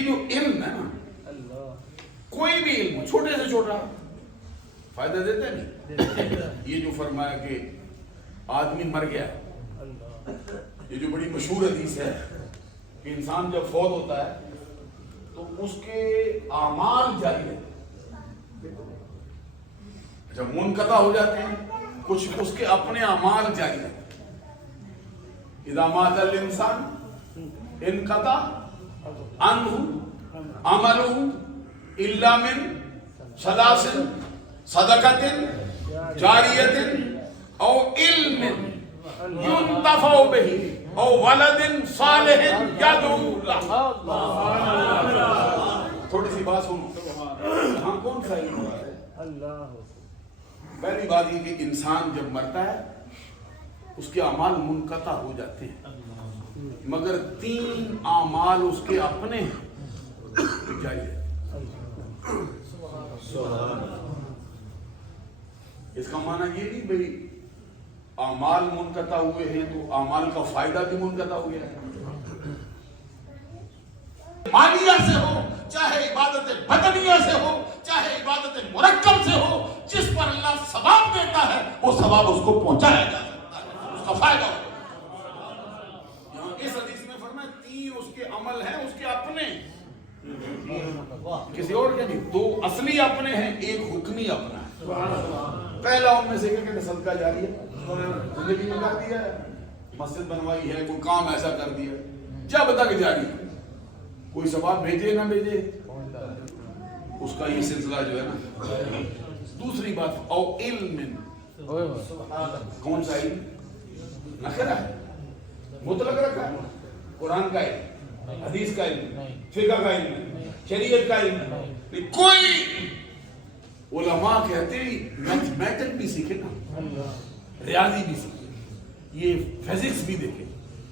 یہ جو علم ہے نا، کوئی بھی علم چھوٹے سے چھوٹا فائدہ دیتا ہے نہیں. یہ جو فرمایا کہ آدمی مر گیا، یہ جو بڑی مشہور حدیث ہے کہ انسان جب فوت ہوتا ہے تو اس کے اعمال جاری رہتے ہیں. جب منقطع ہو جاتے ہیں کچھ اس کے اپنے اعمال جاری رہتے ہیں. اذا مات الانسان انقطع عنہ عملہ الا من ثلاث صدقۃ جاریۃ او علم ينتفع به او ولد صالح يدعو له. تھوڑی سی بات سنو، یہاں کون سا علم ہے؟ پہلی بات یہ کہ انسان جب مرتا ہے اس کے اعمال منقطع ہو جاتے ہیں، مگر 3 اعمال اس کے اپنے جاری ہے. اس کا معنی یہ نہیں بھئی اعمال منقطع ہوئے ہیں تو اعمال کا فائدہ بھی منقطع ہو گیا ہے. مالیہ سے ہو، چاہے عبادت بدنیہ سے ہو، چاہے عبادت مرکب سے ہو، جس پر اللہ ثواب دیتا ہے وہ ثواب اس کو پہنچایا جا سکتا ہے، اس کا فائدہ ہو. یہاں اس حدیث میں فرمایا 3 اس کے عمل ہیں، اس کے اپنے، کسی اور کے نہیں. 2 اصلی اپنے ہیں، 1 حکمی اپنا ہے. پہلا ان میں سے کہ صدقہ جاری ہے، زندگی میں کر دیا ہے، مسجد بنوائی ہے، کوئی کام ایسا کر دیا جب تک جاری ہے، کوئی ثواب بھیجے نہ بھیجے اس کا یہ سلسلہ جو ہے نا. دوسری بات او علم، کون سا علم؟ نخرہ ہے، مطلق رکھا ہے، قرآن کا علم، حدیث کا علم، فقہ کا علم، شریعت کا علم. کوئی علماء کہتے ہیں میتھمیٹک بھی سیکھے نا، ریاضی بھی سیکھے، یہ فزکس بھی دیکھے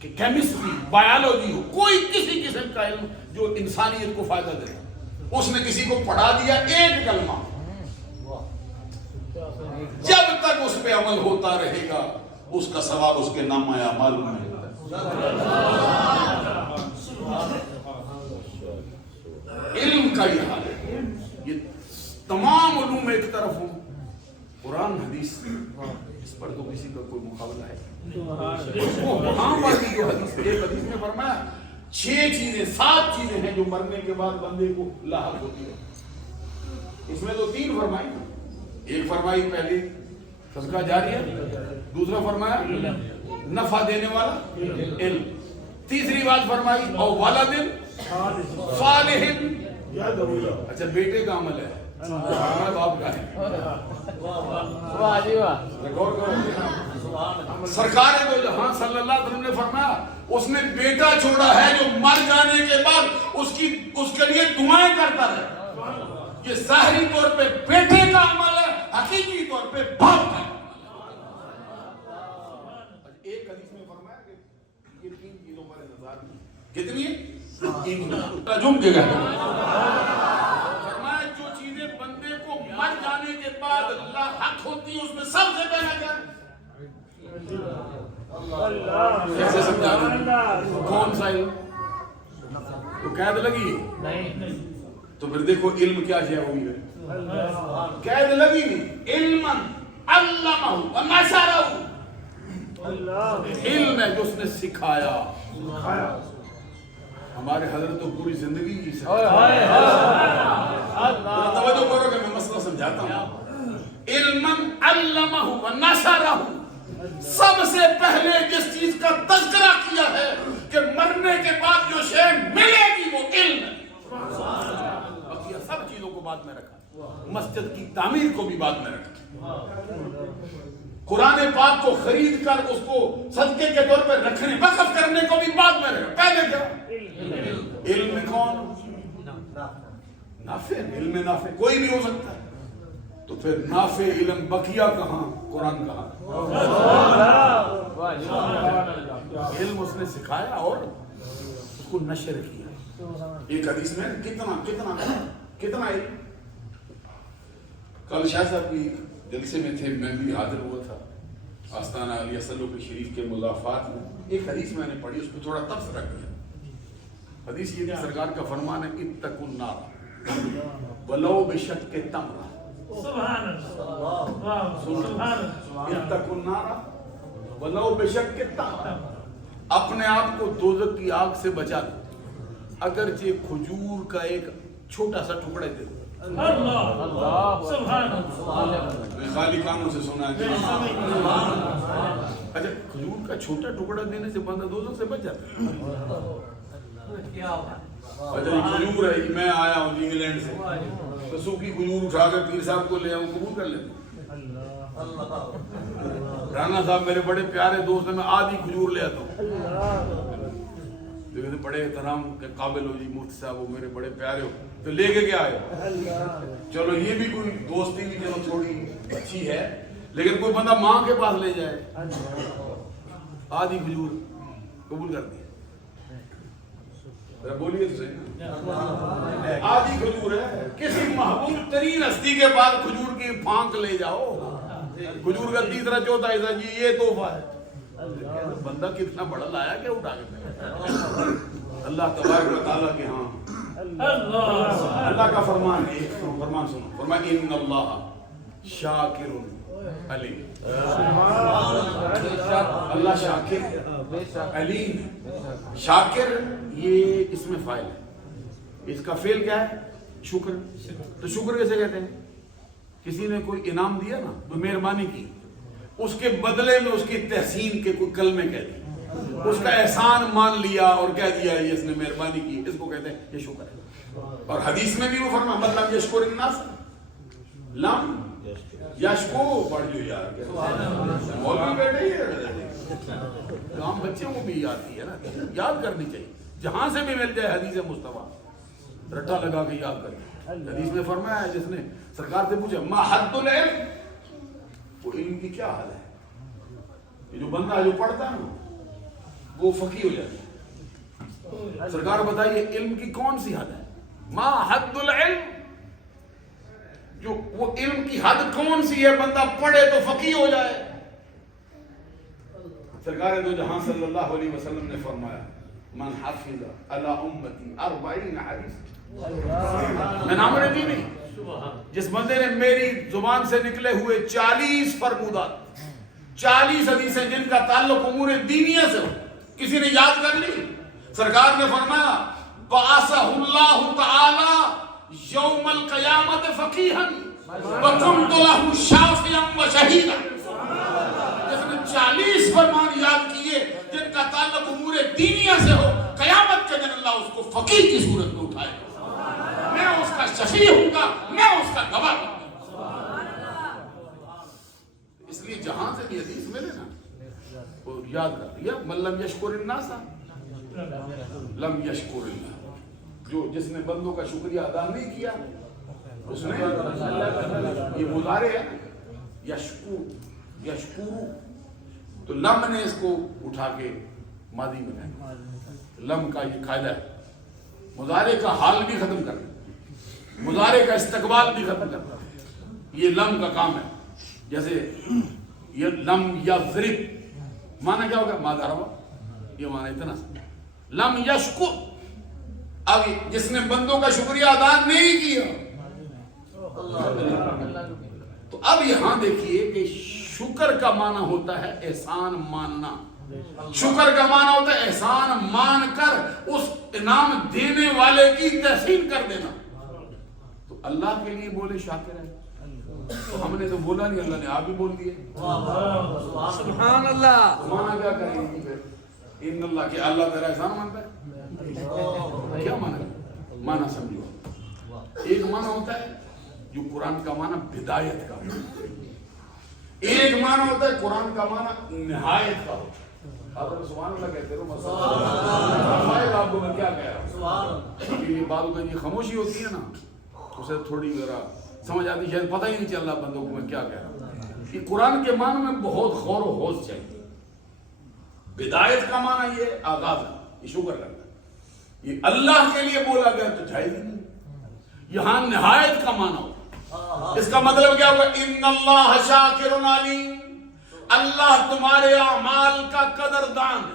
کہ کیمسٹری بایولوجی ہو، کوئی کسی قسم کا علم جو انسانیت کو فائدہ دے. اس نے کسی کو پڑھا دیا 1 کلمہ، جب تک اس پہ عمل ہوتا رہے گا اس کا ثواب اس کے نامہ اعمال میں ہوتا ہے. علم کا یہ حال ہے. یہ تمام علوم ایک طرف ہوں، قرآن حدیث اس پر تو کسی کا کوئی مقابلہ ہے. وہ وہاں پر بھی جو حدیث، ایک حدیث میں فرمایا 6 چیزیں 7 چیزیں ہیں جو مرنے کے بعد بندے کو لاحق ہوتی ہے. اس میں تو 3 فرمائی. ایک فرمائی پہلی صدقہ جاری ہے، دوسرا فرمایا نفع دینے والا علم، تیسری بات فرمائی او ولد صالح. اچھا بیٹے کا عمل ہے، ہمارے باپ کا ہے. سرکار دو جہاں صلی اللہ علیہ وسلم نے فرمایا اس نے بیٹا چھوڑا ہے جو مر جانے کے بعد اس کے لیے دعائیں کرتا ہے. یہ ظاہری طور پہ بیٹے کا عمل ہے، حقیقی طور پہ باپ کا. ایک حدیث میں فرمایا کہ یہ 3 چیزوں پر انتظار نہیں. کتنی ہے؟ 3 کے گئے. فرمایا جو چیزیں بندے کو مر جانے کے بعد لاحق ہوتی ہیں اس میں سب سے پہلا کیا ہے؟ کیسے سمجھا دیں؟ کون سا علم؟ تو قید لگی نہیں تو پھر دیکھو علم کیا شے ہوئی ہے. قید لگی نہیں. علم علمہ ونشرہ، علم ہے جو اس نے سکھایا. ہمارے حضرت تو پوری زندگی کی توجہ کرو کہ میں مسئلہ سمجھاتا ہوں. علم علمہ ونشرہ، سب سے پہلے جس چیز کا تذکرہ کیا ہے کہ مرنے کے بعد جو شے ملے گی وہ علم ہے. بقیہ سب چیزوں کو بعد میں رکھا، مسجد کی تعمیر کو بھی بعد میں رکھا، قرآن پاک کو خرید کر اس کو صدقے کے طور پر رکھنے وقف کرنے کو بھی بعد میں رکھا. پہلے کیا؟ علم کون؟ نافع. علم نافع کوئی بھی ہو سکتا ہے. تو پھر نافع علم بقیہ کہاں، قرآن کہاں؟ علم اس نے سکھایا اور اس کو نشر کیا. ایک حدیث میں کتنا علم. کل شاہ صاحب کی جلسے میں تھے، میں بھی حاضر ہوا تھا آستانہ علیہ سلو کے شریف کے مضافات میں. ایک حدیث میں نے پڑھی، اس پہ تھوڑا تبصرہ کیا. حدیث یہ تھی، سرکار کا فرمان ہے اتقوا النار ولو بشق تمرہ. سبحان اللہ، سبحان اللہ. اتقوا النار ولو بشق تمرہ. اپنے آپ کو دوزخ کی آگ سے بچا دو اگرچہ کھجور کا ایک چھوٹا سا ٹکڑا دے دو. اللہ سبحان اللہ. خالی کانوں سے سنا ہے. اچھا کھجور کا چھوٹا ٹکڑا دینے سے بندہ دوزخ سے بچ جاتا ہے. اچھا یہ کھجور ہے، میں آیا ہوں انگلینڈ سے تو سوکھی کھجور اٹھا کر پیر صاحب کو لے آؤں، قبول کر لیتے. رانا صاحب میرے بڑے پیارے دوست ہیں، میں آدھی کھجور لے آتا ہوں. لیکن بڑے احترام کے قابل ہو جی مفتی صاحب، وہ میرے بڑے پیارے ہو تو لے کے کیا آئے. چلو یہ بھی کوئی دوستی بھی چلو تھوڑی اچھی ہے، لیکن کوئی بندہ ماں کے پاس لے جائے آدھی کھجور قبول کر دی. بولیے تو صحیح، آدھی کھجور ہے. کسی محبوب ترین ہستی کے پاس کھجور کی پھانک لے جاؤ، کھجور کا تیسرا چوتھا حصہ جی یہ تحفہ ہے. بندہ کتنا بڑا لایا کیا اٹھا کے. اللہ تبارک و تعالیٰ کے ہاں اللہ کا فرمان ہے. فرمان سنو، فرمان ان اللہ شاکر علیم. اللہ شاکر علیم. شاکر یہ اس میں فاعل ہے، اس کا فعل کیا ہے؟ شکر. تو شکر کیسے کہتے ہیں؟ کسی نے کوئی انعام دیا نا تو مہربانی کی، اس کے بدلے میں اس کی تحسین کے کوئی کلمے کہہ دی، اس کا احسان مان لیا اور کہہ دیا یہ اس نے مہربانی کی، اس کو کہتے ہیں یہ شکر ہے. اور حدیث میں بھی وہ فرمایا مطلب یشکر الناس لم یشکو. پڑھ جو یار مولوی بیٹے ہی عام بچوں کو بھی یاد کی ہے نا، یاد کرنی چاہیے جہاں سے بھی مل جائے. حدیث مصطفیٰ رٹا لگا کے یاد کریں. حدیث میں فرمایا ہے، جس نے سرکار سے پوچھا ما حد العلم، وہ علم کی کیا حد ہے. یہ جو بندہ جو پڑھتا ہے نا وہ فقیہ ہو جاتا ہے. سرکار بتائیے علم کی کون سی حد ہے؟ ما حد العلم، جو وہ علم کی حد کون سی ہے بندہ پڑھے تو فقیہ ہو جائے. سرکار دو جہاں صلی اللہ علیہ وسلم نے فرمایا من حفظ علی امتی 40 حدیث. میں نام رہتی نہیں، جس بندے نے میری زبان سے نکلے ہوئے 40 فرمودات، 40 حدیثیں جن کا تعلق امور دینیہ سے ہو، کسی نے یاد کر لی. سرکار نے فرمایا بعثہ اللہ تعالی یوم القیامت فقیہا وکنت لہ شافعا وشہیدا. جس نے 40 فرمان یاد کیے جن کا تعلق امور دینیہ سے ہو، قیامت کے دن اللہ اس کو فقیہ کی صورت میں اٹھائے گا. میں اس کا شفیع ہوں گا، میں اس کا گواہ ہوں گا. اس لیے جہاں سے بھی حدیث ملے نا وہ یاد کر لیا. من لم یشکر الناس لم یشکر اللہ. جو جس نے بندوں کا شکریہ ادا نہیں کیا اس نے یہ مضارع ہے یشکر یشکرو، تو لم نے اس کو اٹھا کے ماضی میں کہا. لم کا یہ قاعدہ ہے، مضارع کا حال بھی ختم کرنا، مضارع کا استقبال بھی ختم کرنا، یہ لم کا کام ہے. جیسے یہ لم یضرب معنی کیا ہوگا؟ ما ضرب، یہ معنی اتنا سا. لم یشکر، اب جس نے بندوں کا شکریہ ادا نہیں کیا. تو اب یہاں دیکھیے کہ شکر کا معنی ہوتا ہے احسان ماننا. شکر کا معنی ہوتا ہے احسان مان کر اس انعام دینے والے کی تحسین کر دینا. تو اللہ کے لیے بولے شاکر ہے، تو ہم نے تو بولا نہیں، اللہ نے آپ بھی بول دیے سبحان اللہ. مانا کیا کریں گے پھر؟ ان اللہ کے اللہ تیرا احسان مانتا ہے. کیا مانا؟ مانا سمجھو. ایک مانا ہوتا ہے جو قرآن کا مانا بدایت کا ہوتا ہے، ایک مانا ہوتا ہے قرآن کا مانا نہایت کا ہوتا ہے. آپ سبحان اللہ کہتے ہو، آپ کو میں کیا کہہ رہا ہوں. یہ بات میں یہ خاموشی ہوتی ہے نا اسے تھوڑی ذرا سمجھ آتی، شاید پتہ ہی نہیں چل رہا بندوں کو میں کیا کہہ رہا ہوں. کہ قرآن کے معنی میں بہت غور و خوض چاہیے. بدایت کا معنی یہ آغاز ہے، یہ شکر کرنا. یہ اللہ کے لیے بولا گیا تو جائز نہیں. یہاں نہایت کا معنی ہو، اس کا مطلب کیا ہوگا؟ ان اللہ شاکر علیم، اللہ تمہارے اعمال کا قدردان ہے.